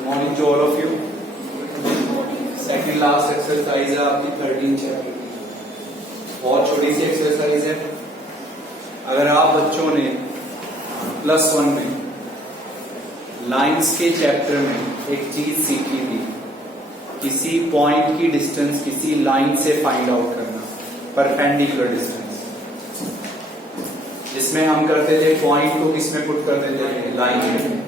Good morning to all of you. Second last exercise है आपकी 13 chapter की। बहुत छोटी सी एक्सरसाइज है। अगर आप बच्चों ने +1 में लाइंस के चैप्टर में एक चीज सीखी थी, किसी पॉइंट की डिस्टेंस किसी लाइन से फाइंड आउट करना, परपेंडिकुलर डिस्टेंस, जिसमें हम करते थे पॉइंट को किसमें पुट कर देते थे, लाइन में,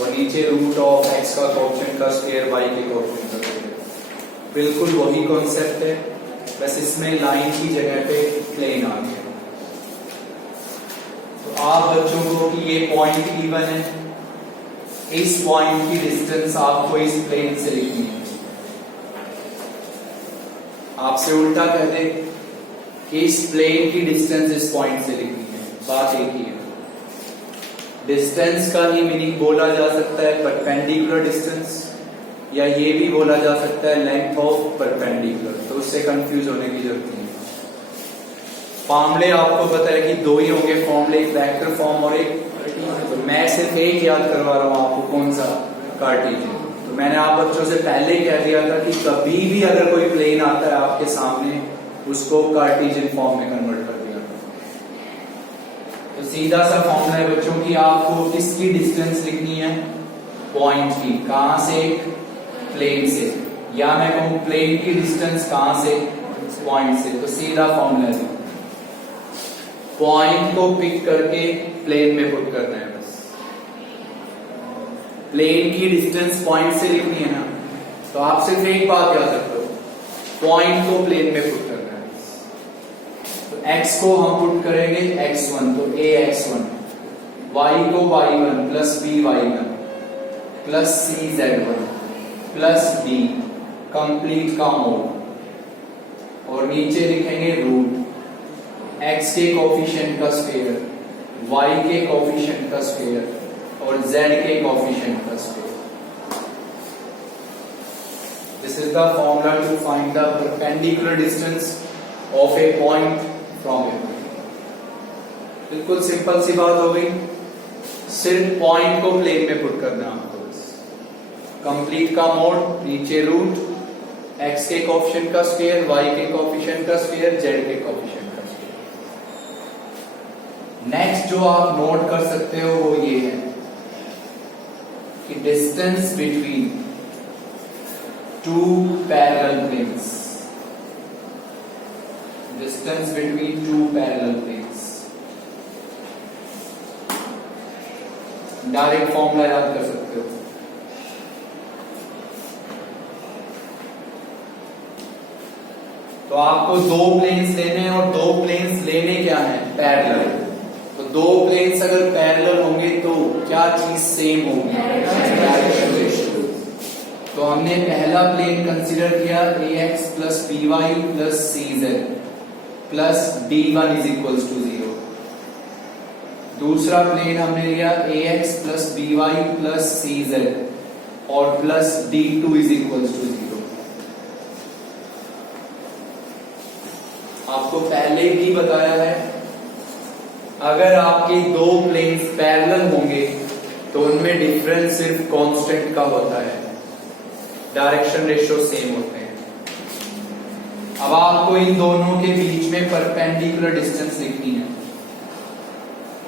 और नीचे रूट ऑफ x का कोएफिशिएंट का स्क्वायर y के कोएफिशिएंट का स्क्वायर। बिल्कुल वही कॉन्सेप्ट है, बस इसमें लाइन की जगह पे प्लेन आ गया। तो आप बच्चों को कि ये पॉइंट गिवन है, इस पॉइंट की डिस्टेंस आपको इस प्लेन से लिखनी है। आपसे उल्टा कह दे कि इस प्लेन की डिस्टेंस इस पॉइंट से लिखनी है, बात एक ही है। डिस्टेंस का ही मीनिंग बोला जा सकता है परपेंडिकुलर डिस्टेंस, या ये भी बोला जा सकता है लेंथ ऑफ परपेंडिकुलर, तो उससे कंफ्यूज होने की जरूरत नहीं। फॉर्मूले आपको पता है कि दो ही होंगे फॉर्मूले, एक वेक्टर फॉर्म और एक, तो मैं सिर्फ एक याद करवा रहा हूं आपको, कौन सा, कार्टेशियन। तो मैंने आप बच्चों से पहले ही कह दिया था कि कभी भी अगर कोई प्लेन आता है आपके सामने, उसको कार्टेशियन फॉर्म में कन्वर्ट कर दिया। तो सीधा सा फॉर्मूला है बच्चों की, आपको किसकी डिस्टेंस लिखनी है, पॉइंट की। कहां से, प्लेन से, या मैं कहूं प्लेन की डिस्टेंस कहां से, पॉइंट से। तो सीधा फॉर्मूला है, पॉइंट को पिक करके प्लेन में पुट करना है। बस प्लेन की डिस्टेंस पॉइंट से लिखनी है ना, तो आप सिर्फ एक बात याद रखो, पॉइंट को प्लेन में पुट करना है। तो x को हम पुट करेंगे x1, तो ax1, y को y1 plus by1 plus cz1 plus d, complete का मोड, और नीचे लिखेंगे रूट x के कोएफिशिएंट का स्क्वायर, y के कोएफिशिएंट का स्क्वायर और z के कोएफिशिएंट का square. This is the formula to find the perpendicular distance of a point from a point. बिल्कुल सिंपल सी बात हो गई, सिर्फ पॉइंट को प्लेन में पुट करना है आपको। कंप्लीट का मोड, नीचे रूट, x के कोएफिशिएंट का स्क्वायर, y के कोएफिशिएंट का स्क्वायर, z के कोएफिशिएंट का स्क्वायर। नेक्स्ट जो आप नोट कर सकते हो वो ये है कि distance between two parallel planes, distance between two parallel planes. Direct formula याद कर सकते हो। तो आपको दो प्लेन्स लेने हैं, और दो प्लेन्स लेने क्या है, पैरेलल। तो दो प्लेन्स अगर पैरेलल होंगे तो क्या चीज सेम होगी, डायरेक्शन रेशियो। तो हमने पहला प्लेन कंसीडर किया ax plus by plus cz plus d1 is equals to 0। दूसरा प्लेन हमने लिया ax plus by plus cz और plus d2 is equals to 0। आपको पहले ही बताया है, अगर आपके दो प्लेन्स पैरेलल होंगे तो उनमें डिफरेंस सिर्फ कांस्टेंट का होता है, डायरेक्शन रेशियो सेम होते हैं। अब आपको इन दोनों के बीच में परपेंडिकुलर डिस्टेंस लिखनी है।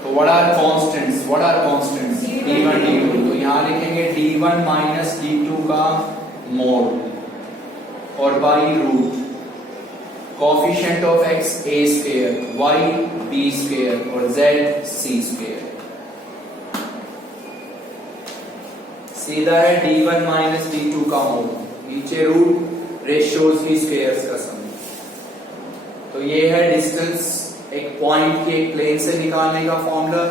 तो what are constants, d1 d2। तो यहां लिखेंगे d1 माइनस d2 का मोड और by root coefficient of x a square, y b square और z c स्क्वायर। सीधा है d1 माइनस d2 का मोड, नीचे रूट रेशियोज की स्क्वायर्स का सम। तो ये है डिस्टेंस एक पॉइंट की एक प्लेन से निकालने का formula,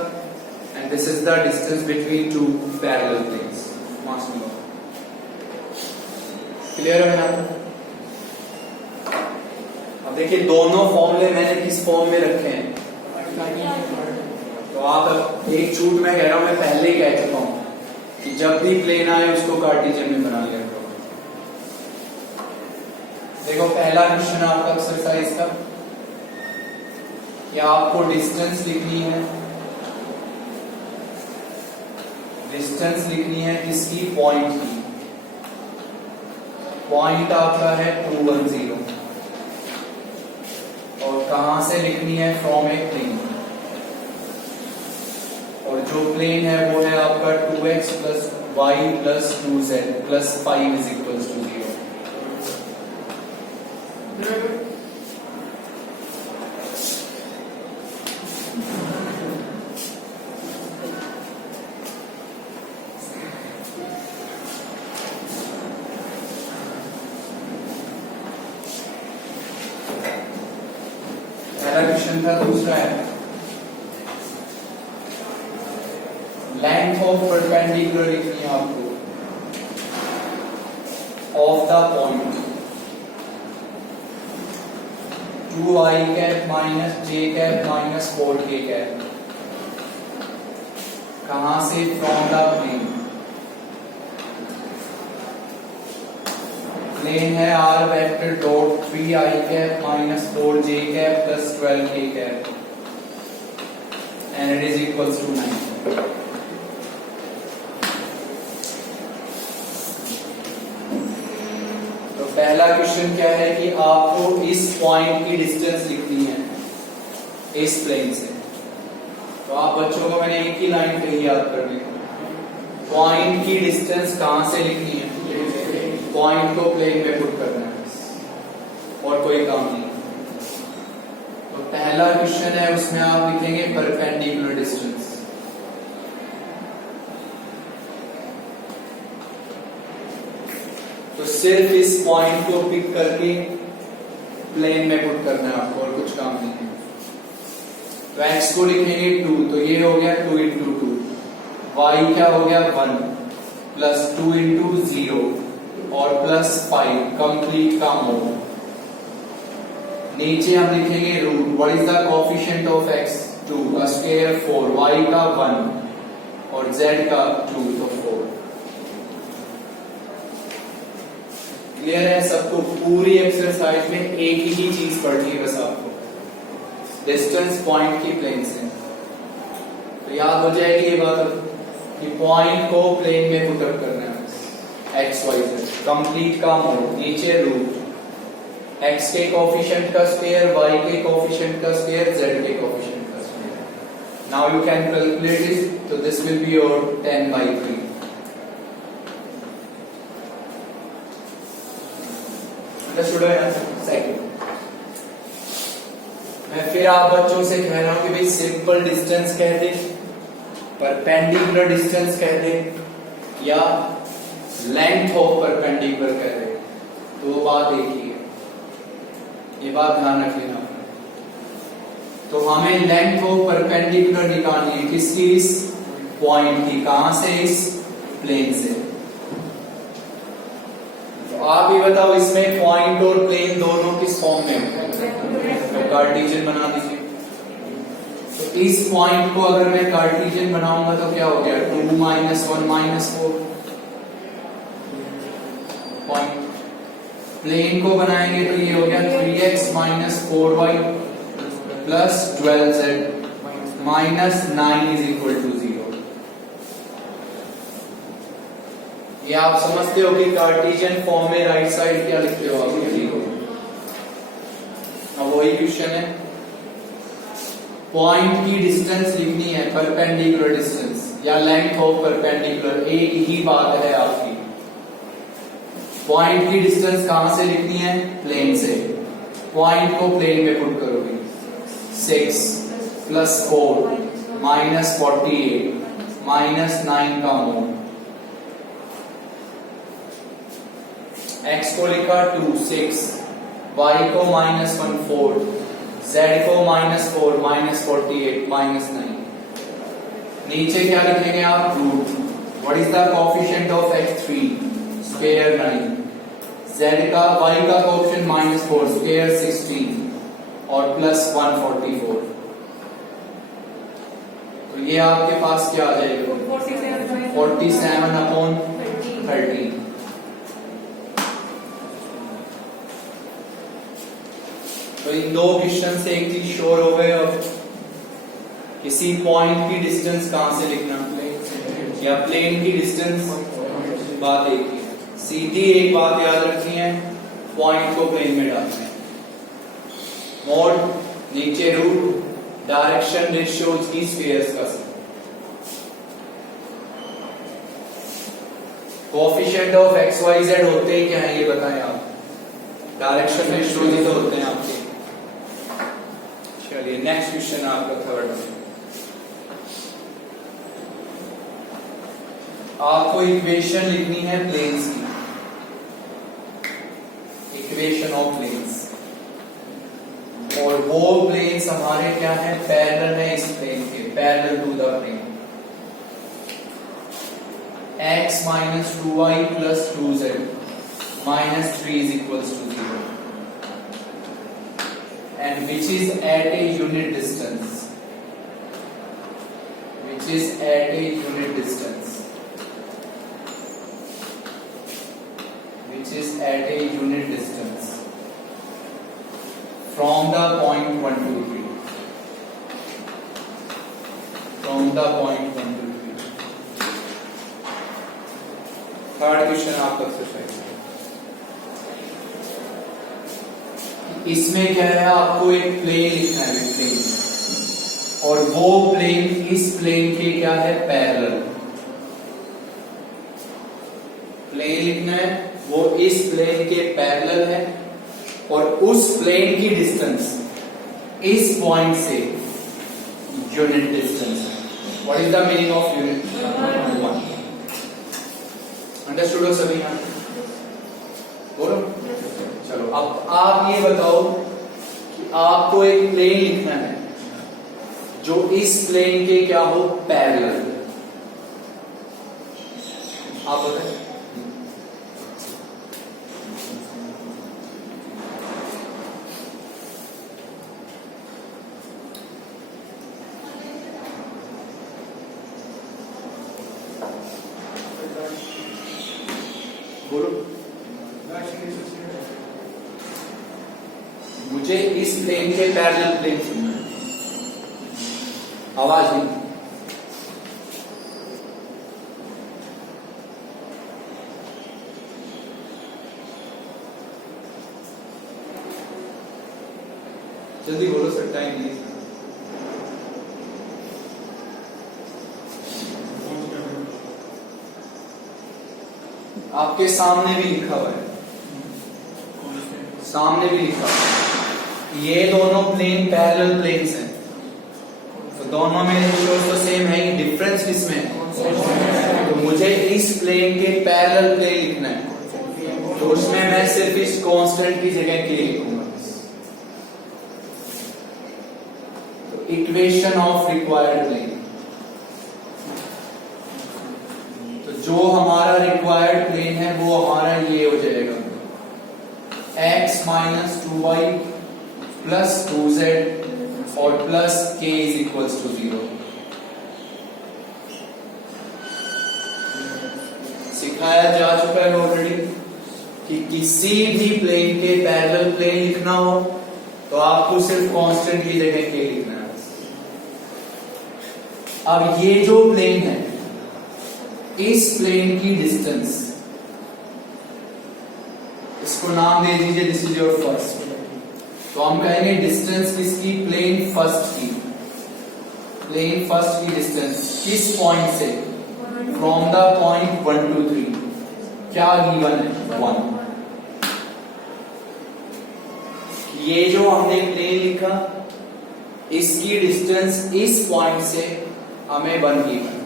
and this is the distance between two parallel planes. Clear है ना? देखिए दोनों फॉर्मूले मैंने किस फॉर्म में रखे हैं, तो आप एक छूट में कह रहा हूं, मैं पहले ही कह चुका हूं कि जब भी प्लेन आए उसको कार्टेशियन में बना लिया करो। देखो पहला क्वेश्चन आपका एक्सरसाइज का, या आपको डिस्टेंस लिखनी है, डिस्टेंस लिखनी है किसकी, पॉइंट की। पॉइंट आपका है 210 और कहां से लिखनी है, फ्रॉम ए प्लेन, और जो प्लेन है वो है आपका 2x plus y plus 2z plus 5 is equals to 0। पहला क्वेश्चन था, दूसरा है लेंथ ऑफ परपेंडिकुलर लिखनी है आपको of the point 2i cap minus j cap minus 4k cap, कहां से, फ्रॉम द प्लेन, प्लेन है r vector dot 3i cap minus 4j cap plus 12k cap and it is equals to 9। तो पहला question क्या है कि आपको इस पॉइंट की डिस्टेंस लिखनी है इस प्लेन से। तो आप बच्चों को मैंने एक ही लाइन पे ही याद करनी है, पॉइंट की डिस्टेंस कहां से लिखनी है, पॉइंट को प्लेन में पुट करना है और कोई काम नहीं। तो पहला क्वेश्चन है उसमें आप लिखेंगे परपेंडिकुलर डिस्टेंस। तो सिर्फ इस पॉइंट को पिक करके प्लेन में पुट करना है आपको और कुछ काम नहीं है। तो x को लिखेंगे 2, तो ये हो गया 2 इंटू 2, y क्या हो गया 1 प्लस 2 इंटू 0 और प्लस 5 कंप्लीट का मोड। नीचे हम लिखेंगे root, what is the coefficient of x 2 का स्क्वायर 4, y का 1 और z का 2 तो 4। क्लियर है सबको? पूरी एक्सरसाइज में एक ही चीज पढ़नी है बस आपको, डिस्टेंस पॉइंट की प्लेन से। तो याद हो जाएगी ये बात कि पॉइंट को प्लेन में पुट अप करना है एक्स वाई जेड, कंप्लीट का मोड, नीचे रूट, x के कोएफिशिएंट का स्क्वायर, y के कोएफिशिएंट का स्क्वायर, z के कोएफिशिएंट का square. Now you can calculate this, तो this will be your 10/3। Understood है? सेकंड, मैं फिर आप बच्चों से कह रहा हूं कि भाई सिंपल डिस्टेंस कह दे, परपेंडिकुलर डिस्टेंस कह दे या लेंथ ऑफ परपेंडिकुलर कह दे, तो वो बात एक ही है, ये बात ध्यान रख लेना। तो हमें लेंथ ऑफ परपेंडिकुलर निकालनी है किसकी, इस पॉइंट की, कहां से, इस प्लेन से। तो आप ही बताओ इसमें पॉइंट और प्लेन दोनों किस फॉर्म में, तो कार्टेशियन बना दीजिए। तो इस पॉइंट को अगर मैं कार्टेशियन बनाऊंगा तो क्या हो गया, 2 माइनस 1 माइनस 4 पॉइंट। प्लेन को बनाएंगे तो ये हो गया 3x minus 4y plus 12z minus 9 is equal to 0। ये आप समझते हो कि कार्टेशियन फॉर्म में राइट साइड क्या लिखते हो आप, 0। अब वही क्वेश्चन है, पॉइंट की डिस्टेंस लिखनी है, परपेंडिकुलर डिस्टेंस या लेंथ ऑफ परपेंडिकुलर, एक ही बात है आपकी। पॉइंट की डिस्टेंस कहां से लिखनी है, प्लेन से। पॉइंट को प्लेन में पुट करोगे, 6 प्लस 4 माइनस 48 माइनस 9 का मोड। x को लिखा 2 6, y को माइनस 1 4, z को माइनस 4 माइनस 48 माइनस 9। नीचे क्या लिखेंगे आप, root, what is the coefficient of x 3 square 9, z का, y का कोएफिशिएंट माइनस 4 स्क्वायर 16 और प्लस 144। तो ये आपके पास क्या आ जाएगा, 47/30। तो इन दो क्वेश्चन से एक चीज श्योर हो गए, अब किसी पॉइंट की डिस्टेंस कहां से लिखना, या प्लेन की डिस्टेंस, बात एक ही है। सीधी एक बात याद रखनी है, पॉइंट को प्लेन में डालते हैं। मोड नीचे रूट, डायरेक्शन रेशियोज की स्फीयर्स का sum. Coefficient of x y z होते ही क्या है ये बताएं आप? डायरेक्शन रेशियोज ही तो होते हैं आपके। चलिए नेक्स्ट क्वेश्चन है आपका थर्ड। आपको इक्वेशन लिखनी है प्लेन्स की, इक्वेशन ऑफ प्लेन्स, और वो प्लेन्स हमारे क्या है? पैरेलल है इस प्लेन के, parallel to the plane. x minus 2y plus 2z minus 3 is equals to 0, and which is at a unit distance, which is at a unit distance, which is at a unit distance from the point 1 to 3, from the point 1 to 3। Third question आपका exercise, इसमें क्या है? आपको एक plane लिखना है, plane, और वो प्लेन इस प्लेन के क्या है? पैरेलल। प्लेन लिखना है, वो इस प्लेन के पैरेलल है, और उस प्लेन की डिस्टेंस इस पॉइंट से यूनिट डिस्टेंस है। What is the meaning of unit? 1। Understood हो सभी? यहाँ बोलो। चलो अब आप ये बताओ कि आपको एक प्लेन लिखना है जो इस प्लेन के क्या हो? पैरेलल। आप बताएं। बोलो। मुझे इस प्लेन के पैरेलल प्लेन सुनना है, आवाज नहीं। जल्दी बोलो सर, टाइम नहीं। आपके सामने भी लिखा हुआ है, सामने भी लिखा हुआ है, ये दोनों प्लेन पैरेलल प्लेन्स हैं, तो दोनों में रेशियोज तो सेम है ही, डिफरेंस किसमें है? तो मुझे इस प्लेन के पैरेलल प्लेन लिखना है, तो उसमें मैं सिर्फ इस कांस्टेंट की जगह के लिखूंगा। तो इक्वेशन ऑफ रिक्वायर्ड प्लेन, जो हमारा रिक्वायर्ड प्लेन है वो हमारा ये हो जाएगा, x minus 2y plus 2z और plus k is equals to 0। सिखाया जा चुका है ऑलरेडी कि किसी भी प्लेन के पैरेलल प्लेन लिखना हो तो आपको सिर्फ कांस्टेंट की जगह k लिखना है। अब ये जो प्लेन है, इस प्लेन की डिस्टेंस, इसको नाम दे दीजिए, दिस इज योर फर्स्ट। तो हम कहेंगे डिस्टेंस किसकी? प्लेन फर्स्ट की। प्लेन फर्स्ट की डिस्टेंस किस पॉइंट से? From the point 1 to 3। क्या गिवन है? 1। ये जो हमने प्लेन लिखा, इसकी डिस्टेंस इस पॉइंट से हमें 1 गिवन।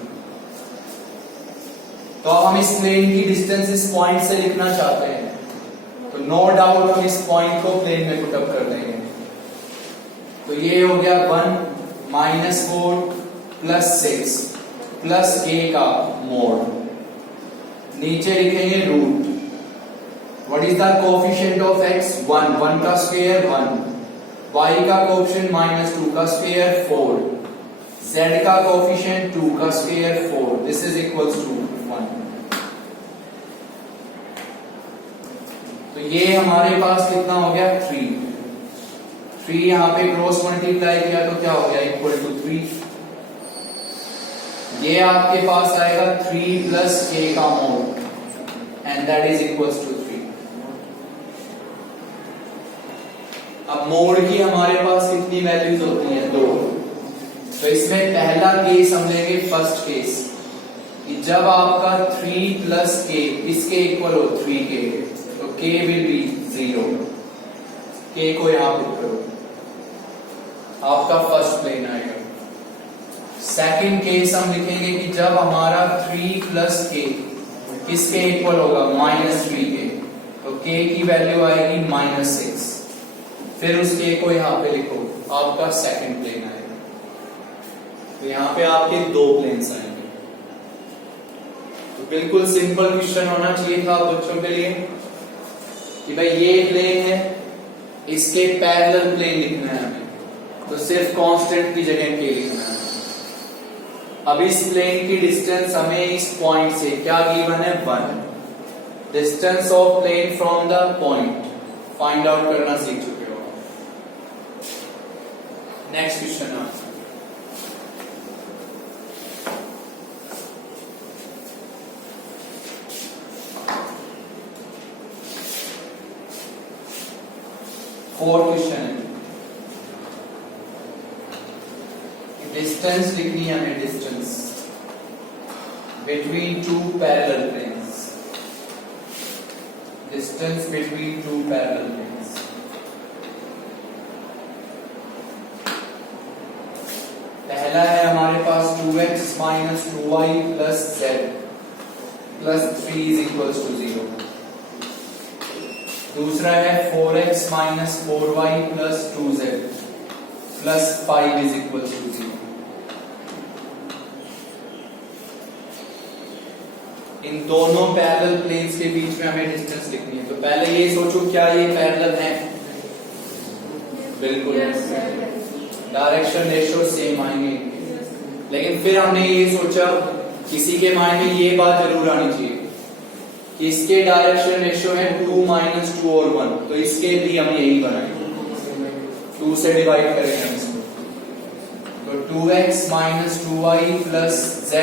तो हम इस प्लेन की डिस्टेंस इस पॉइंट से लिखना चाहते हैं, तो नो डाउट हम इस पॉइंट को प्लेन में पुटअप कर देंगे। तो ये हो गया 1 माइनस 4 प्लस 6 प्लस k का मोड, नीचे लिखेंगे root. What is the coefficient of x? 1, 1 का स्क्वायर 1, y का कोएफिशिएंट माइनस 2 का स्क्वायर 4, z का कोएफिशिएंट 2 का square 4, this is equals to 1। तो ये हमारे पास कितना हो गया? 3। 3 यहां पे क्रॉस मल्टीप्लाई किया तो क्या हो गया? Equal to 3। ये आपके पास आएगा 3 प्लस k का mod, and that is equals to 3। अब मोड की हमारे पास कितनी वैल्यूज होती हैं? 2। तो इसमें पहला केस हम लेंगे, फर्स्ट केस, कि जब आपका 3 प्लस k इसके इक्वल हो 3k, तो k विल बी 0। k को यहां पुट करो, आपका फर्स्ट प्लेन आएगा। सेकंड केस हम लिखेंगे कि जब हमारा 3 प्लस k किसके इक्वल होगा? -3k, तो k की वैल्यू आएगी -6। फिर उस k को यहां पे लिखो, आपका सेकंड प्लेन आएगा। तो यहां पे आपके 2 प्लेन्स आएंगे। तो बिल्कुल सिंपल क्वेश्चन होना चाहिए था बच्चों के लिए कि भाई ये प्लेन है, इसके पैरेलल प्लेन लिखना है हमें, तो सिर्फ कांस्टेंट की जगह k लिखना है। अब इस प्लेन की डिस्टेंस हमें इस पॉइंट से क्या गिवन है? 1। Distance of plane from the point find out करना सीख चुके हो। नेक्स्ट क्वेश्चन है, फोर्थ क्वेश्चन है, डिस्टेंस लिखनी है हमें, distance between 2 parallel planes. Distance between 2 parallel planes. पहला है हमारे पास 2x minus 2y plus z plus 3 is equals to 0। दूसरा है 4x minus 4y plus 2z plus 5 is equals to 0। इन दोनों पैरेलल प्लेन्स के बीच में हमें डिस्टेंस लिखनी है। तो पहले ये सोचो, क्या ये पैरेलल है? बिल्कुल, डायरेक्शन रेशियो सेम आएंगे। लेकिन फिर हमने ये सोचा, किसी के माइंड में ये बात जरूर आनी चाहिए कि इसके डायरेक्शन रेशियो है 2 माइनस 2 और 1, तो इसके लिए हम यही बनाएंगे, 2 से डिवाइड करेंगे हम इसको। तो 2x minus 2y plus z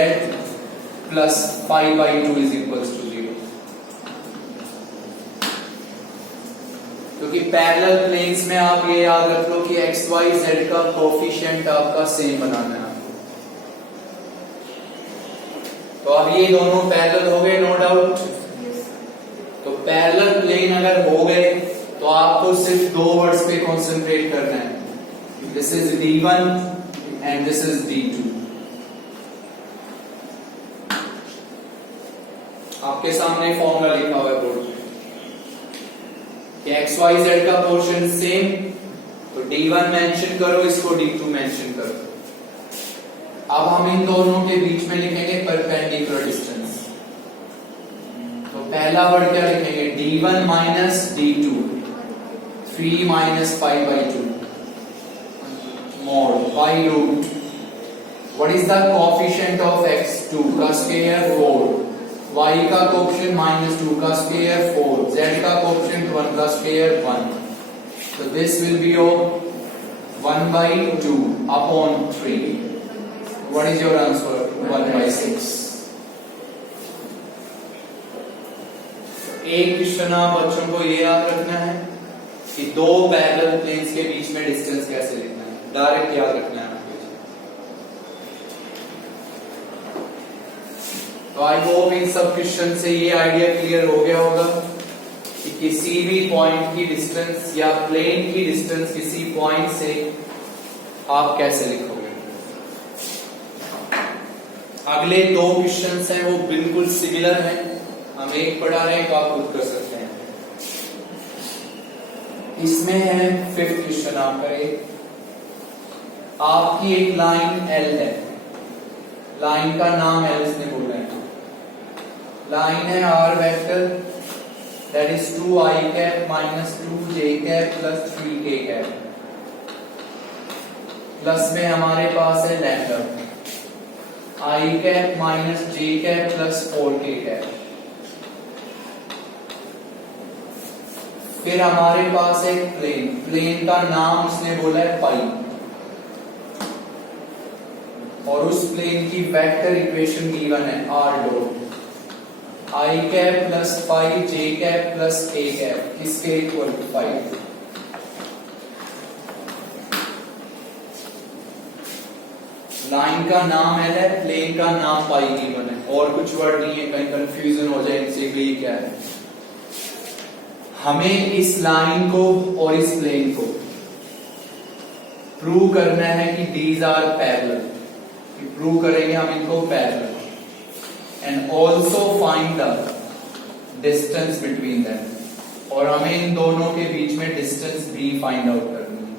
plus 5/2 is equals to 0। क्योंकि पैरेलल प्लेन्स में आप ये याद रख लो कि x, y, z का कोफिशिएंट आपका सेम बनाना है। तो अब ये दोनों पैरेलल हो गए, नो डाउट। तो पैरेलल प्लेन अगर हो गए तो आपको सिर्फ 2 वर्ड्स पे कंसंट्रेट करना है, this is D1 and this is D2। आपके सामने फॉर्मूला लिखा हुआ है बोर्ड पे कि एक्स वाई जेड का पोर्शन सेम, तो D1 मेंशन करो, इसको D2 मेंशन करो। अब हम इन दोनों के बीच में लिखेंगे परपेंडिकुलर डिस्टेंस। तो पहला वर्ड क्या लिखेंगे? D1 minus D2, 3 minus 5/2 mod 5 root. What is the coefficient of x? 2 का स्क्वायर 4, y का कोएफिशिएंट -2 का स्क्वायर 4, z का कोएफिशिएंट 1 का स्क्वायर 1। तो this will B of 1/2 upon 3। What is your answer? 1/6। एक क्वेश्चन आप बच्चों को ये याद रखना है कि 2 पैरेलल प्लेन्स के बीच में डिस्टेंस कैसे लिखना है, डायरेक्ट याद रखना है। तो आई होप इन सब क्वेश्चन से ये आइडिया क्लियर हो गया होगा कि किसी भी पॉइंट की डिस्टेंस या प्लेन की डिस्टेंस किसी पॉइंट से आप कैसे लिखोगे। अगले 2 क्वेश्चंस हैं वो बिल्कुल सिमिलर हैं, हम एक पढ़ा रहे हैं तो आप खुद कर सकते हैं। इसमें है 5th क्वेश्चन आपका, आपकी एक लाइन L है, लाइन का नाम L इसने बोला है, लाइन है R vector that is 2i cap minus 2j cap plus 3k cap, plus में हमारे पास है lambda i cap minus j cap plus 4k cap. फिर हमारे पास एक प्लेन, प्लेन का नाम उसने बोला है पाई, और उस प्लेन की वेक्टर इक्वेशन गिवन है r dot. I cap plus 5 J cap plus A cap किसके इक्वल टू 5। लाइन का नाम एल है, प्लेन का नाम पाई गिवन है, और कुछ वर्ड नहीं है, कहीं कंफ्यूजन हो जाए इनसे कि ये क्या है। हमें इस लाइन को और इस प्लेन को प्रूव करना है कि दीज आर पैरेलल, प्रूव करेंगे हम इनको parallel, and also find the distance between them, और हमें इन दोनों के बीच में डिस्टेंस भी फाइंड आउट करनी है।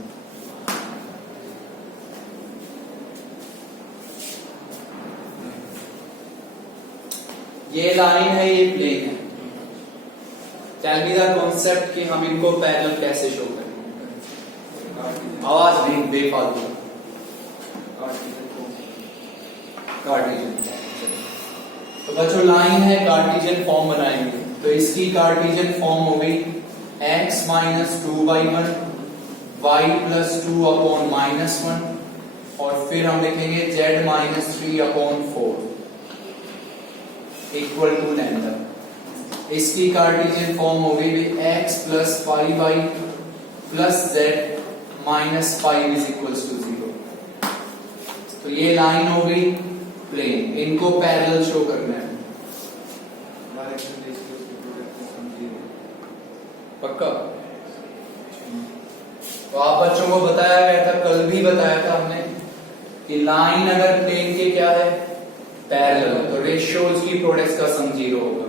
ये लाइन है, ये प्लेन है। टेल मी द कॉन्सेप्ट कि हम इनको पैरेलल कैसे शो करें। आवाज नहीं, बेफालतू। कार्टेशियन। तो बच्चों लाइन है, कार्टेशियन फॉर्म बनाएंगे, तो इसकी कार्टेशियन फॉर्म हो गई x minus 2/1 y plus 2 upon -1, और फिर हम लिखेंगे z minus 3/4 equal to lambda. इसकी कार्टेशियन फॉर्म हो गई x plus 5y plus z minus 5 is equals to 0। तो ये लाइन हो गई प्लेन, इनको पैरेलल शो करना है। पक्का? तो आप बच्चों को बताया गया था, कल भी बताया था हमने कि लाइन अगर प्लेन के क्या है पैरेलल, तो रेशियोज की प्रोडक्ट का सम 0 होगा।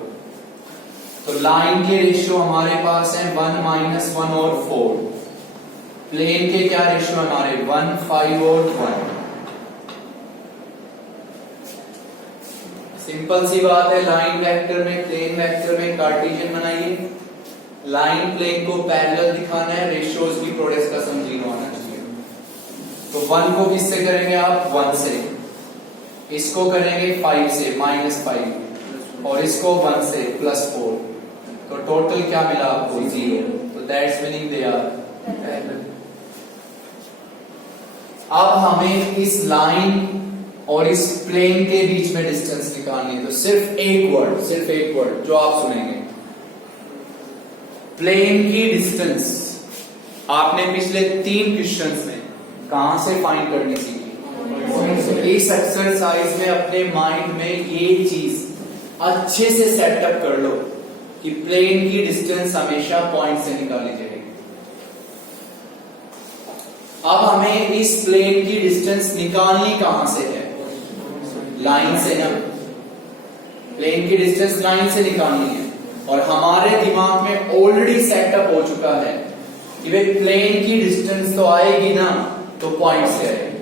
तो लाइन के रेशियो हमारे पास है 1 माइनस 1 और 4। प्लेन के क्या रेशियो हमारे 1 5 और 1। सिंपल सी बात है, लाइन वेक्टर में प्लेन वेक्टर में कार्टेशियन बनाइए, लाइन प्लेन को पैरेलल दिखाना है, रेशियोज की प्रोडक्ट का सम 0 होना चाहिए। तो 1 को किससे करेंगे आप 1 से, इसको करेंगे 5 से -5, और इसको 1 से +4, तो टोटल क्या मिला आपको 0। तो that's meaning they are parallel. अब हमें इस लाइन और इस प्लेन के बीच में डिस्टेंस निकालनी है, तो सिर्फ एक वर्ड जो आप सुनेंगे, प्लेन की डिस्टेंस आपने पिछले 3 क्वेश्चंस में कहां से फाइंड करनी सीखी। इस एक्सरसाइज में अपने माइंड में ये चीज अच्छे से सेटअप कर लो कि प्लेन की डिस्टेंस हमेशा पॉइंट से निकाली जाएगी। अब हमें इस प्लेन की डिस्टेंस निकालनी कहां से है, लाइन से ना। प्लेन की डिस्टेंस लाइन से निकालनी है, और हमारे दिमाग में ऑलरेडी सेटअप हो चुका है कि भाई प्लेन की डिस्टेंस तो आएगी ना, तो पॉइंट से आएगी।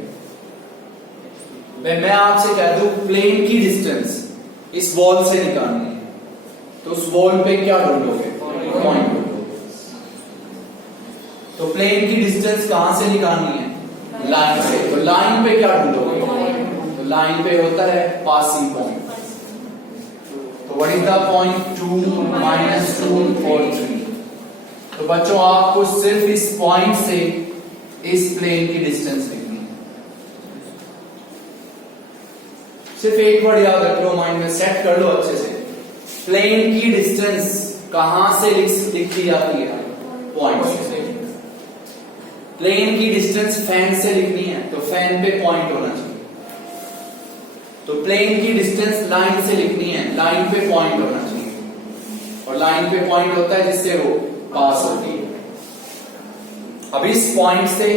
मैं आपसे कह दूं प्लेन की डिस्टेंस इस वॉल से निकालनी है, तो उस वॉल पे क्या ढूंढोगे, पॉइंट ढूंढोगे। तो प्लेन की डिस्टेंस कहां से निकालनी है, लाइन से, तो लाइन पे क्या ढूंढोगे, तो लाइन पे होता है पासिंग पॉइंट। तो व्हाट इज द पॉइंट 2 -2 और 3। तो बच्चों आपको सिर्फ इस पॉइंट से इस प्लेन की डिस्टेंस लिखनी है। सिर्फ एक वर्ड याद रख लो, माइंड में सेट कर लो अच्छे से। प्लेन की डिस्टेंस कहां से लिखी जाती है, पॉइंट से। प्लेन की डिस्टेंस फैन से लिखनी है, तो फैन पे पॉइंट होना चाहिए। तो प्लेन की डिस्टेंस लाइन से लिखनी है, लाइन पे पॉइंट होना चाहिए, और लाइन पे पॉइंट होता है जिससे वो पास होती है। अब इस पॉइंट से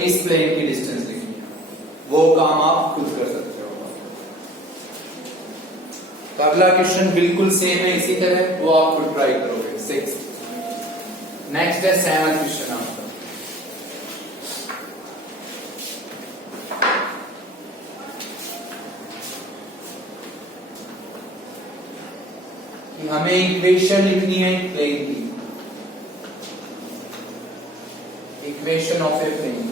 इस प्लेन की डिस्टेंस लिखनी है, वो काम आप खुद कर सकते हो। तो अगला क्वेश्चन बिल्कुल सेम है इसी तरह, वो आप खुद ट्राई करोगे। 6 नेक्स्ट है 7th क्वेश्चन आपका। हमें इक्वेशन लिखनी है प्लेन की, इक्वेशन ऑफ ए प्लेन,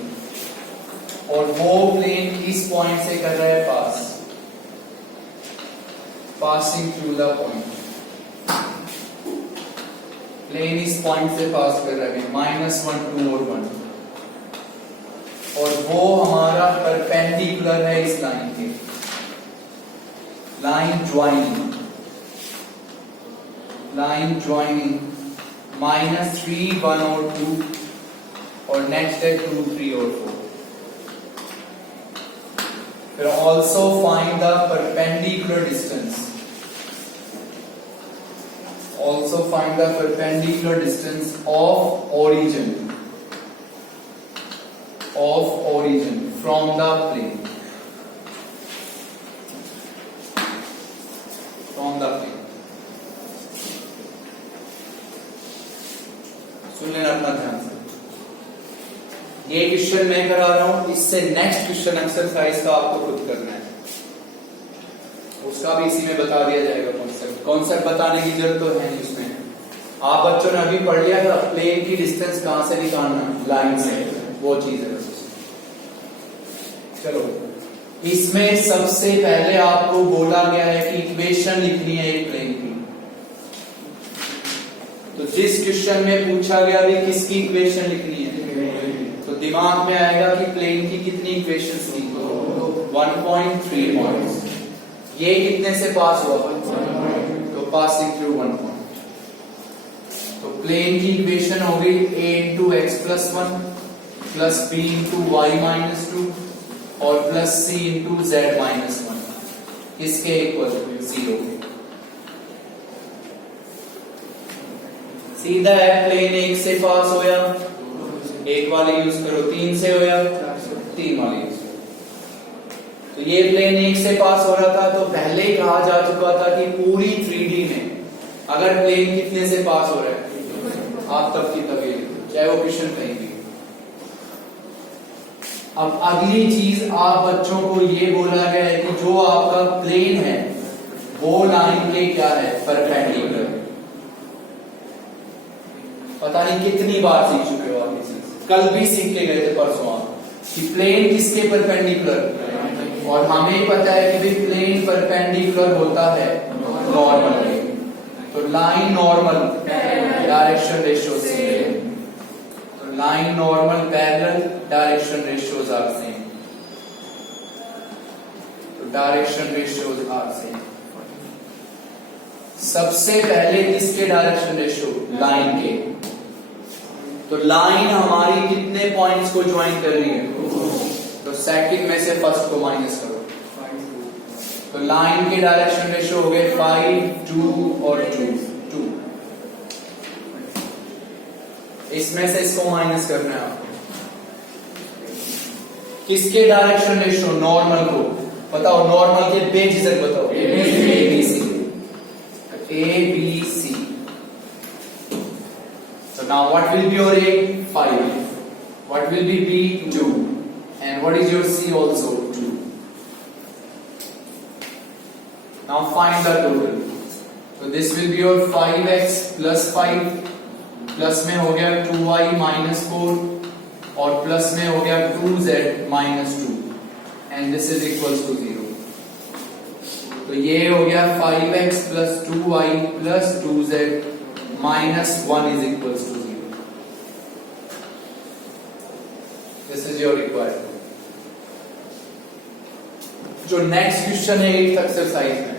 और वो प्लेन इस पॉइंट से कर रहा है pass, passing through the point. Plane इस पॉइंट से पास कर रहा है -1 2 और 1, और वो हमारा परपेंडिकुलर है इस लाइन के, लाइन ज्वाइनिंग। लाइन ज्वाइनिंग -3, 1 और 2 और नेक्स्ट है 2, 3 और 4. फिर also find the perpendicular distance. Also find the perpendicular distance of origin from the plane. सुन लेना अपना ध्यान से. ये क्वेश्चन मैं करा रहा हूं, इससे नेक्स्ट क्वेश्चन एक्सरसाइज का आपको खुद करना है. उसका भी इसी में बता दिया जाएगा. कॉन्सेप्ट बताने की जरूरत तो है नहीं उसमें. आप बच्चों ने अभी पढ़ लिया था प्लेन की डिस्टेंस कहां से निकालना, लाइन से. वो चीज है. चलो, इसमें सबसे पहले आपको बोला गया है कि इक्वेशन लिखनी है एक प्लेन की. तो जिस क्वेश्चन में पूछा गया भी किसकी इक्वेशन लिखनी है, तो दिमाग में आएगा कि प्लेन की कितनी इक्वेशंस थी. 1.3 पॉइंट्स. ये कितने से पास हुआ, तो पासिंग थ्रू 1 पॉइंट. तो प्लेन की इक्वेशन हो गई a इंटू एक्स प्लस 1 प्लस b इंटू वाई माइनस 2 और plus c into z minus 1. इसके इक्वल 0. सीधा है. प्लेन 1 से पास होया, 1 वाले यूज करो. 3 से होया, 3 वाले यूज. तो ये प्लेन 1 से पास हो रहा था, तो पहले ही कहा जा चुका था कि पूरी 3D में अगर प्लेन कितने से पास हो रहा है, आप तब की तभी चाहे वो क्वेश्चन कहीं भी. अब अगली चीज आप बच्चों को ये बोला गया है कि जो आपका प्लेन है वो लाइन के क्या है, परपेंडिकुलर. पता नहीं कितनी बार सीख चुके हो आप ये चीज. कल भी सीख के गए थे परसों आप कि प्लेन किसके परपेंडिकुलर, और हमें पता है कि भी प्लेन परपेंडिकुलर होता है नॉर्मल. तो line normal direction ratio same. तो line normal parallel direction ratios are same. तो डायरेक्शन रेशियोज आर सेम. सबसे पहले किसके डायरेक्शन रेशियो, लाइन के. तो लाइन हमारी कितने पॉइंट्स को ज्वाइन कर रही है, तो सेकंड में से फर्स्ट को माइनस करो. तो लाइन के डायरेक्शन रेशियो हो गए 5, 2 और 2. इसमें से इसको माइनस करना है आपको. किसके डायरेक्शन रेशियो, नॉर्मल को. बताओ नॉर्मल के बेझिझक बताओ. ABC. So now what will be your A? 5. What will be B? 2. And what is your C also? 2. Now find the total. So this will be your 5x plus 5 plus में हो गया 2y minus 4 और plus में हो गया 2z minus 2 and this is equals to 0. तो ये हो गया 5x plus 2y plus 2z minus 1 is equals to 0. This is your required. जो नेक्स्ट क्वेश्चन है 8th एक्सरसाइज में,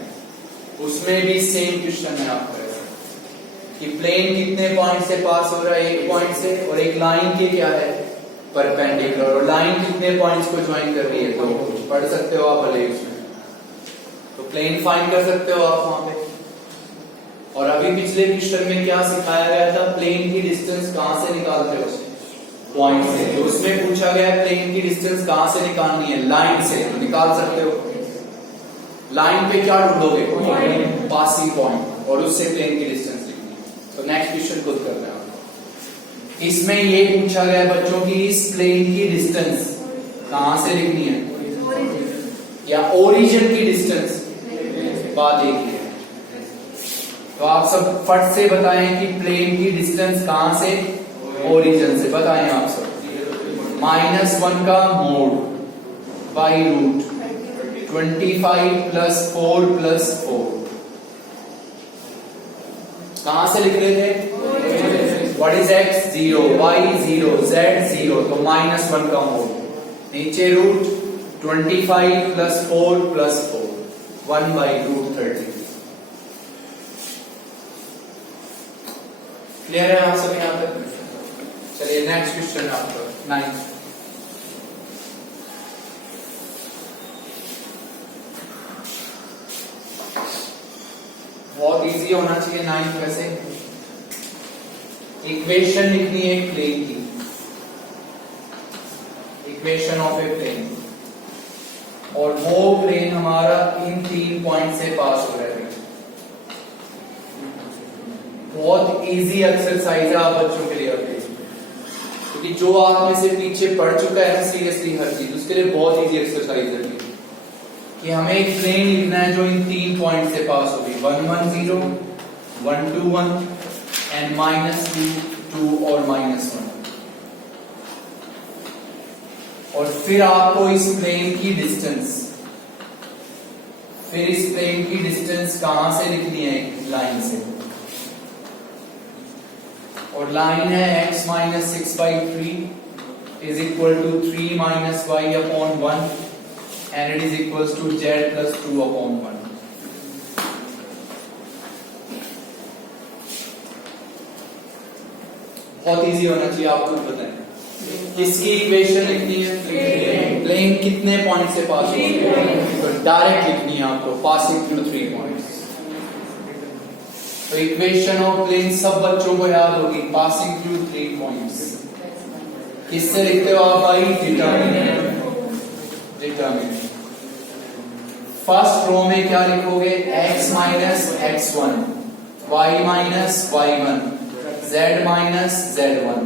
उसमें भी सेम क्वेश्चन है आपका कि प्लेन कितने पॉइंट से पास हो रहा है, 1 पॉइंट से, और एक लाइन के क्या है, परपेंडिकुलर. और लाइन कितने पॉइंट्स को ज्वाइन कर रही है, तो पढ़ सकते हो आप भले उसमें. तो प्लेन फाइंड कर सकते हो आप वहां पे. और अभी पिछले क्वेश्चन में क्या सिखाया गया था, प्लेन की डिस्टेंस कहां से निकालते हो, पॉइंट से. तो उसमें पूछा गया है प्लेन की डिस्टेंस कहां से निकालनी है, लाइन से. तो निकाल सकते हो. लाइन पे क्या ढूंढोगे, पासिंग पॉइंट, और उससे प्लेन की डिस्टेंस. तो नेक्स्ट क्वेश्चन खुद करना है. इसमें ये पूछा गया बच्चों की इस प्लेन की डिस्टेंस कहां से लिखनी है, या ओरिजिन की डिस्टेंस. बात एक ही है. तो आप सब फट से बताएं कि प्लेन की डिस्टेंस कहां से, ओरिजिन से. बताएं आप सब. -1 का mod by root 25 plus 4 plus 4. कहां से लिख रहे थे, what is x 0, y 0, z 0. तो -1 का मोड, नीचे root 25 plus 4 plus 4 1 by root 30. Clear है आप सभी यहाँ तक? चलिए नेक्स्ट क्वेश्चन आपका 9। बहुत इजी होना चाहिए 9 वैसे। इक्वेशन लिखनी है एक प्लेन की, इक्वेशन ऑफ ए प्लेन, और वो प्लेन हमारा इन 3 पॉइंट से पास हो रहा है। बहुत इजी एक्सरसाइज है आप बच्चों के लिए अभी, क्योंकि जो आप में से पीछे पढ़ चुका है ना सीरियसली हर चीज, उसके लिए बहुत इजी एक्सरसाइज है कि हमें एक प्लेन लिखना है जो इन 3 पॉइंट से पास होगी, 1 1 0, 1 2 1 एंड -2 2 और -1। और फिर आपको इस प्लेन की डिस्टेंस, फिर इस प्लेन की डिस्टेंस कहां से लिखनी है? लाइन से। और लाइन है x - 6/3 is equal to 3 - y/1 and it is equals to z plus 2/1। बहुत इजी होना चाहिए, आप खुद बताएं। किसकी इक्वेशन लिखनी है? प्लेन कितने पॉइंट से पास हो रहा है? तो डायरेक्ट लिखनी है आपको, पासिंग थ्रू 3 पॉइंट्स। तो इक्वेशन ऑफ प्लेन सब बच्चों को याद होगी, पासिंग थ्रू 3 पॉइंट्स। किससे लिखते हो आप भाई? डिटरमिनेंट। डिटरमिनेंट फर्स्ट रो में क्या लिखोगे? x - x1, y - y1, z - z1,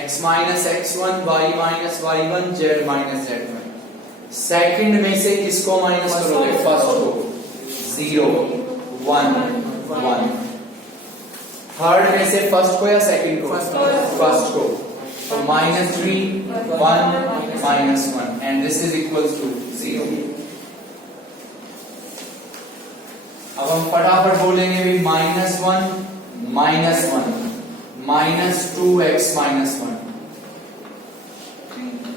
x - x1, y - y1, z - z1। Second में से किसको माइनस करोगे? फर्स्ट को, 0 1 1। थर्ड में से फर्स्ट को या सेकंड को? फर्स्ट को। तो -3 1 -1 and this is equals to 0। अब हम फटाफट बोलेंगे भी -1 -1 -2x - 1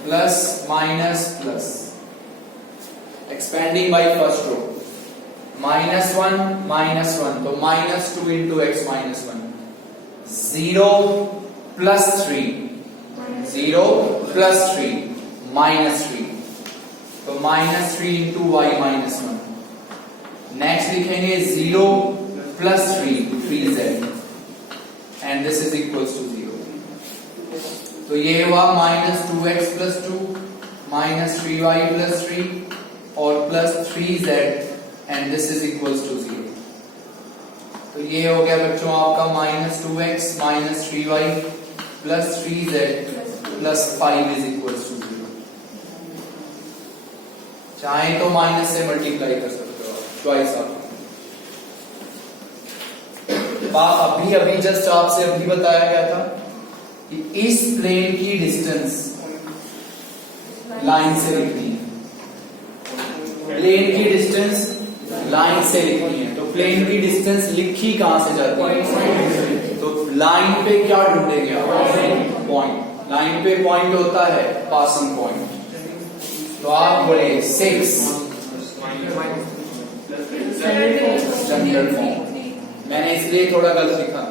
plus minus plus, expanding by first row, -1 तो -2 into x - 1, 0 plus 3 -3 तो -3 into y - 1। नेक्स्ट लिखेंगे 0 plus 3z and this is equals to 0। तो ये हुआ -2x plus 2 -3y plus 3 और plus 3z and this is equals to 0। तो ये हो गया बच्चों आपका -2x -3y plus 3z plus 5 is equals to 0। चाहे तो माइनस से मल्टीप्लाई कर सकते हो, चॉइस आप। अभी जस्ट आपसे अभी बताया गया था कि इस प्लेन की डिस्टेंस लाइन से लिखनी है। प्लेन की डिस्टेंस लाइन से लिखनी है, तो प्लेन की डिस्टेंस लिखी कहां से जाती है? तो लाइन पे क्या ढूंढेंगे आप? पॉइंट। लाइन पे पॉइंट होता है पासिंग पॉइंट। तो आप बोले 6 स्टैंडर्ड फॉर्म। मैंने इसलिए थोड़ा गलत लिखा।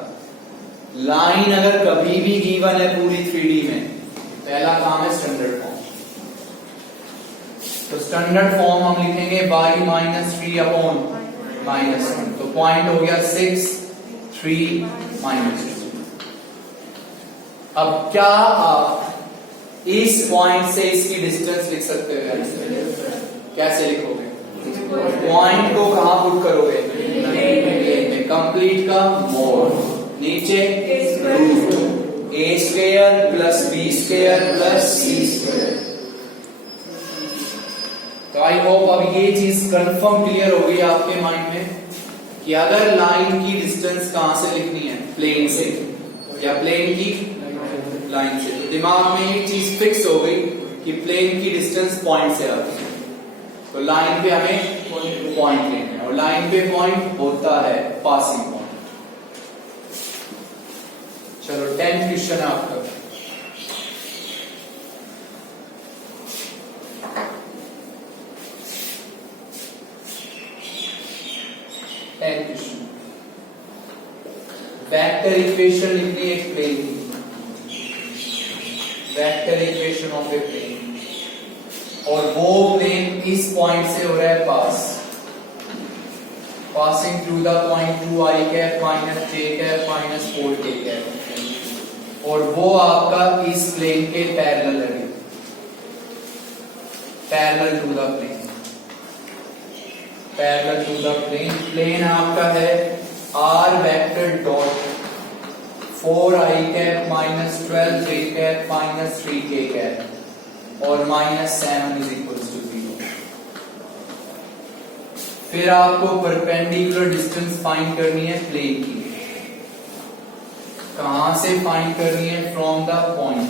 लाइन अगर कभी भी गिवन है पूरी 3D में, पहला काम है स्टैंडर्ड फॉर्म। तो स्टैंडर्ड फॉर्म हम लिखेंगे y -3/-1। तो पॉइंट हो गया 6 3 -2। अब क्या आप इस पॉइंट से इसकी डिस्टेंस लिख सकते हो? कैसे लिखोगे? पॉइंट को कहां पुट करोगे? में। कंप्लीट का मोड, नीचे root a² plus b² plus c²। तो आई होप अब ये चीज कंफर्म क्लियर हो गई आपके माइंड में कि अगर लाइन की डिस्टेंस कहां से लिखनी है? प्लेन से, या प्लेन की लाइन से। तो दिमाग में एक चीज फिक्स हो गई कि प्लेन की डिस्टेंस पॉइंट से आती है, तो लाइन पे हमें पॉइंट लेना है, और लाइन पे पॉइंट होता है पासिंग पॉइंट। चलो 10th क्वेश्चन है आपका। वेक्टर इक्वेशन लिखनी है एक प्लेन की, vector equation of a plane, और वो प्लेन इस पॉइंट से हो रहा है pass, passing through the point 2i cap minus j cap minus 4k cap, और वो आपका इस प्लेन के पैरेलल है, parallel to the plane, parallel to the plane. Plane आपका है r vector dot 4i cap minus 12j cap minus 3k cap और minus 7 is equal to 0। फिर आपको परपेंडिकुलर डिस्टेंस फाइंड करनी है प्लेन की। कहां से फाइंड करनी है? From the point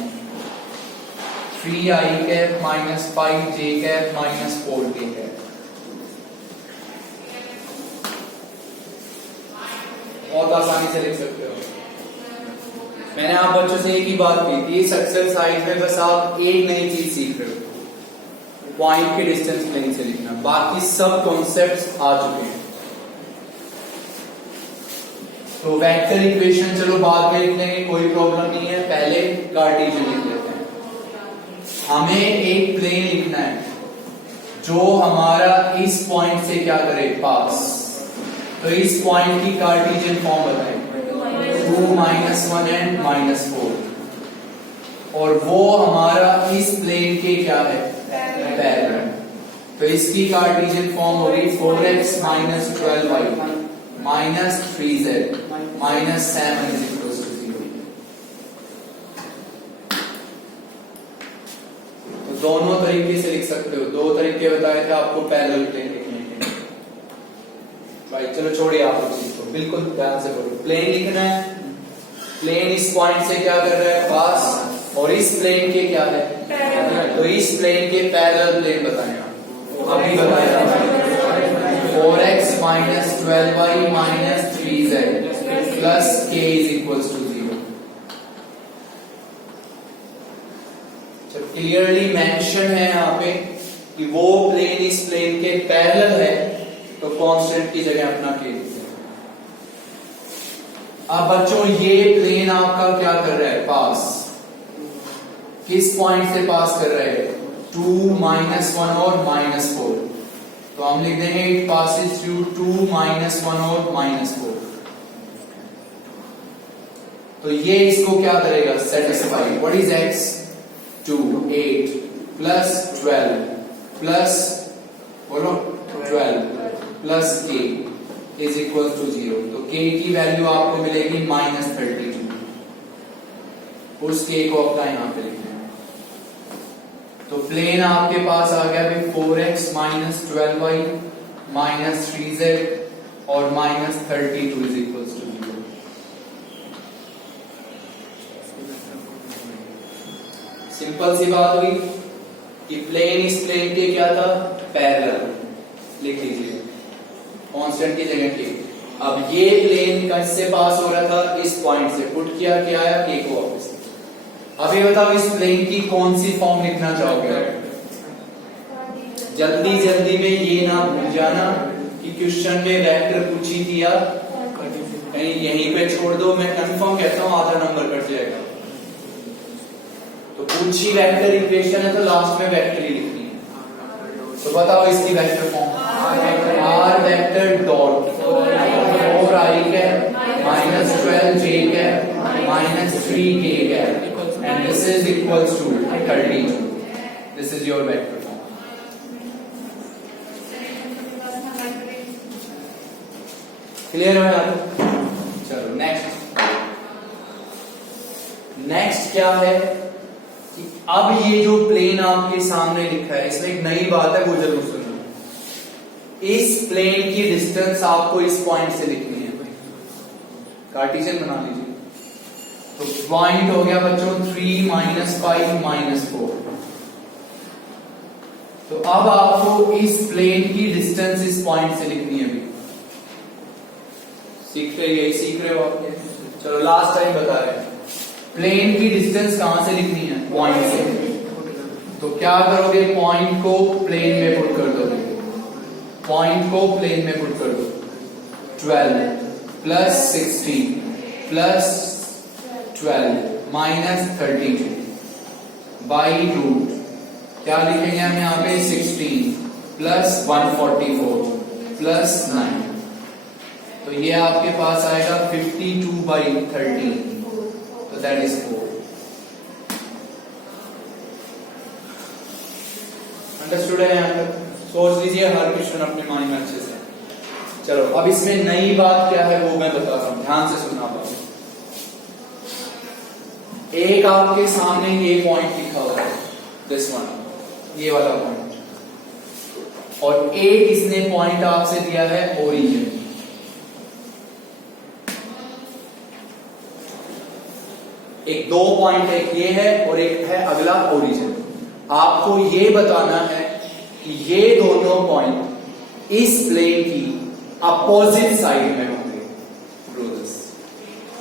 3i cap minus 5j cap minus 4k cap. बहुत आसानी से लिख सकते हो। मैंने आप बच्चों से एक ही बात की थी, इस एक्सरसाइज में बस आप एक नई चीज सीख रहे हो, पॉइंट के डिस्टेंस प्लेन से लिखना, बाकी सब कॉन्सेप्ट्स आ चुके हैं। तो वेक्टर इक्वेशन चलो बाद में लिख लेंगे, कोई प्रॉब्लम नहीं है, पहले कार्टेशियन लिख लेते हैं। हमें एक प्लेन लिखना है जो हमारा इस पॉइंट से क्या करे, पास। तो इस पॉइंट की कार्टेशियन फॉर्म बताएं, 2 -1 एंड -4, और वो हमारा इस प्लेन के क्या है, पैरेलल। तो इसकी कार्टेशियन फॉर्म होगी 4x minus 12y minus 3z minus 7 is equal to 0। तो दोनों तरीके से लिख सकते हो, दो तरीके बताए थे आपको पैरेलल प्लेन लिखने के। भाई चलो छोड़िए आप उस चीज को, बिल्कुल ध्यान से पढ़ो। प्लेन लिखना है, प्लेन इस पॉइंट से क्या कर रहा है, पास, और इस प्लेन के क्या है, पैरेलल। तो इस प्लेन के पैरेलल प्लेन बताएं आप, अभी बताया 4x minus 12y minus 3z plus k is equal to 0। जब क्लियरली मेंशन है यहाँ पे कि वो प्लेन इस प्लेन के पैरेलल है, तो कांस्टेंट की जगह अपना k लिखते हैं। अब बच्चों ये प्लेन आपका क्या कर रहा है, पास, किस पॉइंट से पास कर रहा है, 2 -1 और -4। तो हम लिख देंगे इट पासेस थ्रू 2 -1 और -4। तो ये इसको क्या करेगा, satisfy. What is x, 2 8 plus 12 plus बोलो 12 plus k is equal to 0। तो k की वैल्यू आपको मिलेगी -32। उस k को अपना यहां पे लिखना है। तो प्लेन आपके पास आ गया भाई 4x minus 12y minus 3z और minus 32 is equal to 0। Simple सी बात हुई कि प्लेन इस प्लेन के क्या था, पैरेलल। लिख लीजिए कांस्टेंट की जगह के। अब ये प्लेन किससे पास हो रहा था, इस पॉइंट से, पुट किया, क्या आया, k को वापस। अभी बताओ इस प्लेन की कौन सी फॉर्म लिखना चाहोगे? जल्दी जल्दी में ये ना भूल जाना कि क्वेश्चन में वेक्टर पूछी थी या कहीं यहीं पे छोड़ दो, मैं कंफर्म कहता हूं आधा नंबर कट जाएगा। तो पूछी वेक्टर इक्वेशन है तो लास्ट में वेक्टर ही लिखनी है। तो बताओ इसकी vector form, r vector dot 4i cap minus 12j cap minus 3k cap and this is equals to 32. This is your vector form. Clear है यार? चलो नेक्स्ट। नेक्स्ट क्या है कि अब ये जो प्लेन आपके सामने लिखा है, इसमें एक नई बात है, वो जरूर सुनना। इस प्लेन की डिस्टेंस आपको इस पॉइंट से लिखनी है, कार्टेशियन बना लीजिए। तो पॉइंट हो गया बच्चों 3 -5 -4। तो अब आपको इस प्लेन की डिस्टेंस इस पॉइंट से लिखनी है। सीख रहे, यही सीख रहे हो आप। चलो लास्ट टाइम बता रहे हैं, प्लेन की डिस्टेंस कहां से लिखनी है, पॉइंट से। तो क्या करोगे, पॉइंट को प्लेन में पुट कर दोगे, पॉइंट को प्लेन में पुट कर दो। 12 plus 16 plus 12 minus 32 by root क्या लिखेंगे हम यहाँ पे 16 प्लस 144 प्लस 9, तो ये आपके पास आएगा 52/13, तो दैट इज 4। अंडरस्टूड है? यहाँ तक सोच लीजिए हर क्वेश्चन अपने माइंड में अच्छे से। चलो अब इसमें नई बात क्या है वो मैं बता रहा हूं, ध्यान से सुनना बात। एक आपके सामने ये पॉइंट लिखा हुआ है, दिस वन, ये वाला पॉइंट, और एक इसने पॉइंट आपसे दिया है ओरिजिन। एक दो पॉइंट, एक ये है और एक है अगला ओरिजिन। आपको ये बताना है कि ये दोनों पॉइंट इस प्लेन की अपोजिट साइड में होंगे,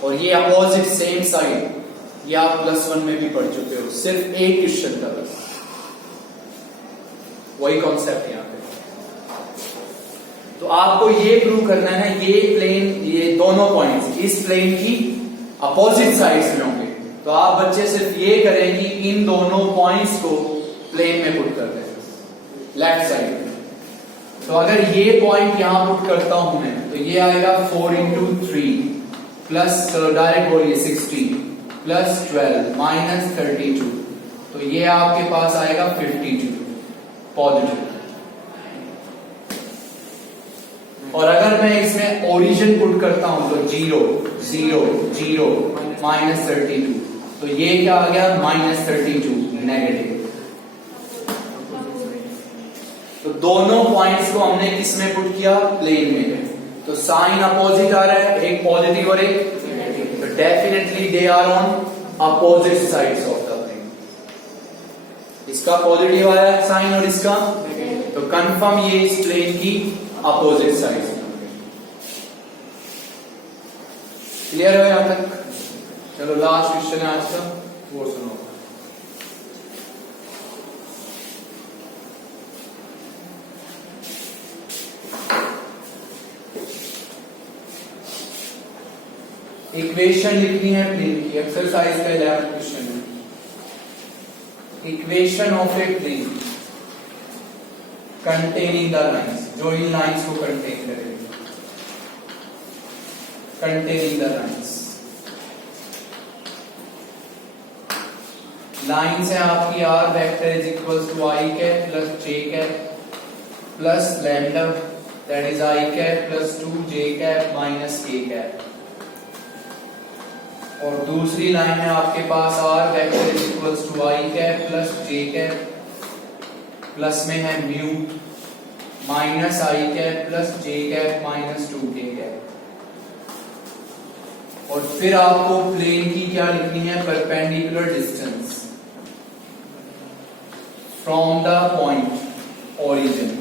और ये अपोजिट सेम साइड, ये आप +1 में भी पढ़ चुके हो, सिर्फ एक क्वेश्चन था बस, वही कॉन्सेप्ट यहां पे। तो आपको ये प्रूव करना है ये प्लेन, ये दोनों पॉइंट्स इस प्लेन की अपोजिट साइड्स में होंगे। तो आप बच्चे सिर्फ ये करें कि इन दोनों पॉइंट्स को प्लेन में पुट कर दें, लेफ्ट साइड में। तो अगर ये पॉइंट यहां पुट करता हूं मैं, तो ये आएगा 4 × 3 प्लस डायरेक्ट बोलिए 16 प्लस 12 माइनस 32, तो ये आपके पास आएगा 52 पॉजिटिव। और अगर मैं इसमें ओरिजिन पुट करता हूं तो 0 0 0 माइनस 32, तो ये क्या आ गया -32 नेगेटिव। तो दोनों पॉइंट्स को हमने किसमें पुट किया, प्लेन में, तो साइन अपोजिट आ रहा है, एक पॉजिटिव और एक, तो definitely they are on opposite sides of the plane. इसका पॉजिटिव आया साइन और इसका, तो कंफर्म ये इस प्लेन की अपोजिट साइड्स। क्लियर है यहां तक? चलो लास्ट क्वेश्चन है आज का, वो सुनो। इक्वेशन लिखनी है प्लेन की, एक्सरसाइज का 11th क्वेश्चन है। Equation of a plane containing the lines, जो इन लाइंस को कंटेन करेगी, कंटेनिंग द लाइंस। लाइंस है आपकी r vector is equals to i cap plus j cap plus lambda, that is i cap plus 2j cap minus k cap. और दूसरी line है आपके पास r vector is equals to i cap plus j cap, plus में है mu minus i cap plus j cap minus 2k cap. और फिर आपको प्लेन की क्या लिखनी है, perpendicular distance from the point origin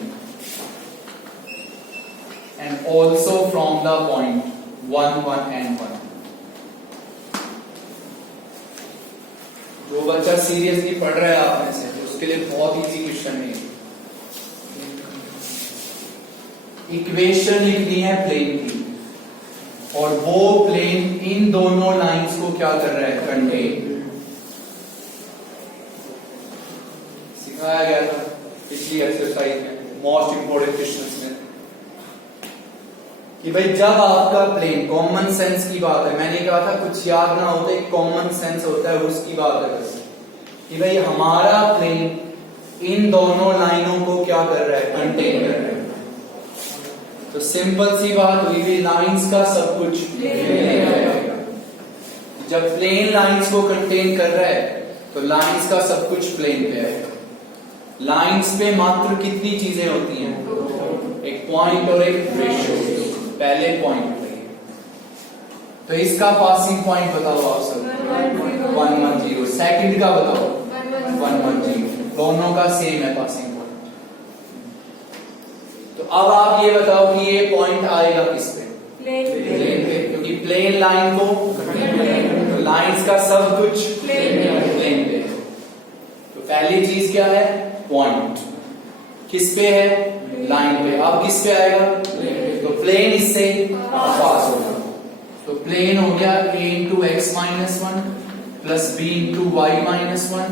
and also from the point 1 1 and 1। जो बच्चा सीरियसली पढ़ रहा है आप में से, तो उसके लिए बहुत इजी क्वेश्चन है। इक्वेशन लिखनी है प्लेन की, और वो प्लेन इन दोनों लाइंस को क्या कर रहा है, कंटेन। सिखाया गया था पिछली एक्सरसाइज में, मोस्ट इंपोर्टेंट क्वेश्चंस में, कि भाई जब आपका प्लेन, कॉमन सेंस की बात है, मैंने कहा था कुछ याद ना होता, एक कॉमन सेंस होता है, उसकी बात है बस, कि भाई हमारा प्लेन इन दोनों लाइनों को क्या कर रहा है, कंटेन कर रहा है। तो सिंपल सी बात हुई भी, लाइंस का सब कुछ प्लेन रहेगा। जब प्लेन लाइंस को कंटेन कर रहा है, तो लाइंस का सब कुछ प्लेन पे आएगा। लाइंस पे मात्र कितनी चीजें होती हैं, एक पॉइंट और एक रेशियो। पहले पॉइंट पे, तो इसका पासिंग पॉइंट बताओ आप सब, 110। सेकंड का बताओ 110, दोनों का सेम है पासिंग पॉइंट। तो अब आप ये बताओ कि ये पॉइंट आएगा किस पे, प्लेन पे, क्योंकि प्लेन लाइन को, तो लाइंस का सब कुछ प्लेन पे। तो पहली चीज क्या है, पॉइंट किस पे है, लाइन पे। अब किस पे आएगा, तो प्लेन इससे पास होगा। तो प्लेन हो गया a into x minus one plus b into y minus one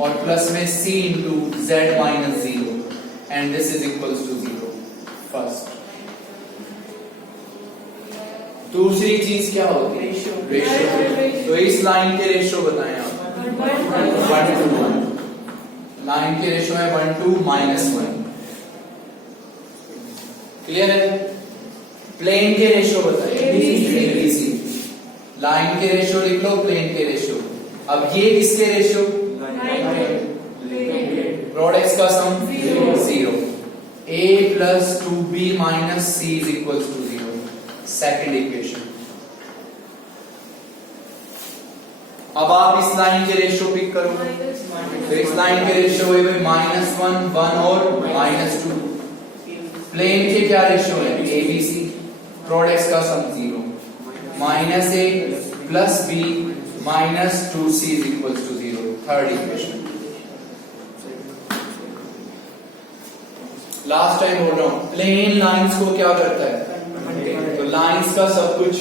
और प्लस में c into z minus zero and this is equals to zero. First. दूसरी चीज क्या होती है? रेशियो। तो इस लाइन के रेशियो बताएं आप। 1 to 1। लाइन के रेशियो है 1 to -1। क्लियर है? प्लेन के रेशियो बताइए। ABC। लाइन के रेशियो लिख लो, प्लेन के रेशियो। अब ये किसके रेशियो? प्रोडक्ट्स का सम 0। A plus 2B minus C is equals to 0। Second equation. अब आप इस लाइन के रेशियो पिक करो। तो इस लाइन के रेशियो है -1, 1 और -2। प्लेन के क्या रेशियो है? ABC। प्रोडक्ट्स का सम 0। -A plus B minus 2C is equals to 0। Third equation. Last time बोल रहा हूं, प्लेन लाइंस को क्या करता है? तो लाइंस का सब कुछ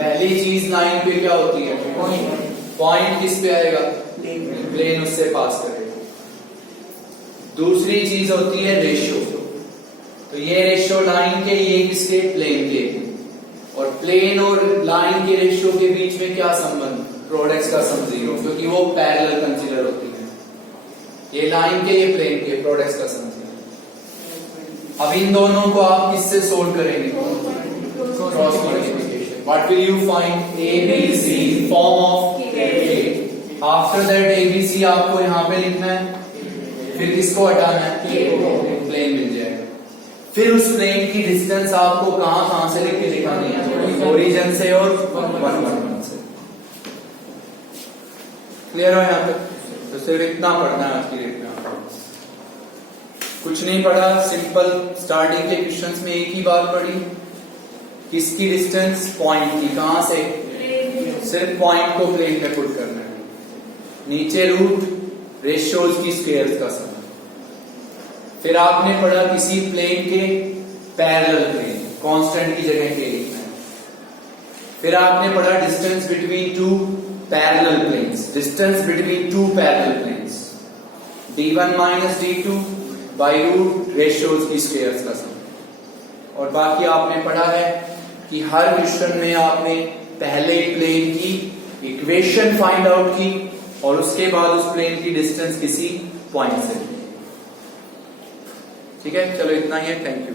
पहली चीज लाइन पे क्या होती है? पॉइंट किस पे आएगा? प्लेन उससे पास करेगा। दूसरी चीज होती है रेशियो। तो ये रेशियो लाइन के, ये किसके? प्लेन के। और प्लेन और लाइन के रेशियो के बीच में क्या संबंध? प्रोडक्ट्स का सम 0, क्योंकि वो पैरेलल कंसीडर होती है। ये लाइन के, ये प्लेन के, प्रोडक्ट्स का सम 0। अब इन दोनों को आप किससे सोल्व करेंगे? Cross multiplication. What will you find? ABC form of A। After that ABC आपको यहां पे लिखना है, फिर किसको हटाना है? प्लेन मिल जाएगा। फिर उस प्लेन की डिस्टेंस आपको कहां से लिख के दिखानी है? ओरिजिन से और 1, 1, 1 से। क्लियर हो यहां तक? तो सिर्फ इतना पढ़ना है आज की डेट में। कुछ नहीं पढ़ा, सिंपल स्टार्टिंग के क्वेश्चंस में एक ही बात पढ़ी, किसकी डिस्टेंस? पॉइंट की। कहां से? सिर्फ पॉइंट को प्लेन पे पुट करना है। नीचे रूट रेशियोज की स्क्वायर्स का सम। फिर आपने पढ़ा किसी प्लेन के पैरेलल प्लेन, कांस्टेंट की जगह के लिखना है। फिर आपने पढ़ा distance between two parallel planes, distance between two parallel planes, d1 minus d2 by root ratios की स्क्वायर्स का सम। और बाकी आपने पढ़ा है कि हर क्वेश्चन में आपने पहले प्लेन की इक्वेशन फाइंड आउट की और उसके बाद उस प्लेन की डिस्टेंस किसी पॉइंट से। ठीक है, चलो इतना ही है। Thank you.